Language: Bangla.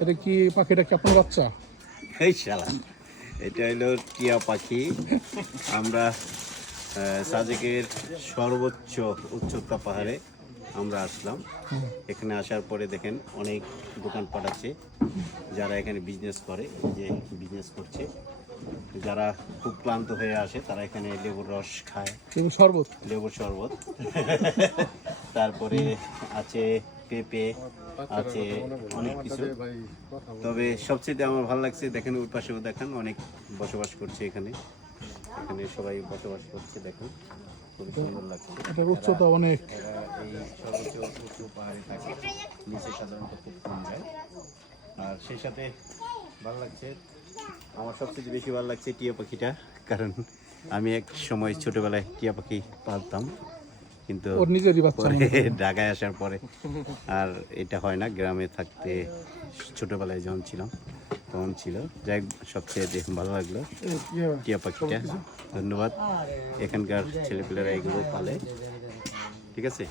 এটা কি পাখিটা কি আপনার বাচ্চা? এই শালা এটা হলো টিয়া পাখি। আমরা সাজেকের সর্বোচ্চ উচ্চতা পাহাড়ে আমরা আসলাম। এখানে আসার পরে দেখেন অনেক দোকানপাট আছে যারা এখানে বিজনেস করে যে বিজনেস করছে। যারা খুব ক্লান্ত হয়ে আসে তারা এখানে লেবুর রস খায়। এবং শরবত? লেবুর শরবত। তারপরে আছে পেঁপে আছে অনেক কিছু। তবে সবচেয়ে আমার ভালো লাগছে দেখেন ওই পাশেও দেখেন অনেক বসবাস করছে এখানে। এখানে সবাই বসবাস করছে দেখেন খুবই সুন্দর লাগছে। এটার উচ্চতা অনেক। এই সর্বোচ্চ উঁচু পাহাড়ে থাকে নিচে সাধারণত খুব কম যায়। আর সেই সাথে ভালো লাগছে আমার সবচেয়ে বেশি ভালো লাগছে টিয়া পাখিটা কারণ আমি এক সময় ছোটবেলায় টিয়া পাখি পালতাম। কিন্তু ওর নিজেরই বাচ্চা পরে। ঢাকায় আসার পরে আর এটা হয় না গ্রামে থাকতে ছোটবেলায় যখন ছিলাম তখন ছিল। যাই সবচেয়ে দেখ ভালো লাগল। টিয়া পাখিটা ধন্যবাদ। এখানকার ছেলেপেলেরা এগুলো পালে। ঠিক আছে?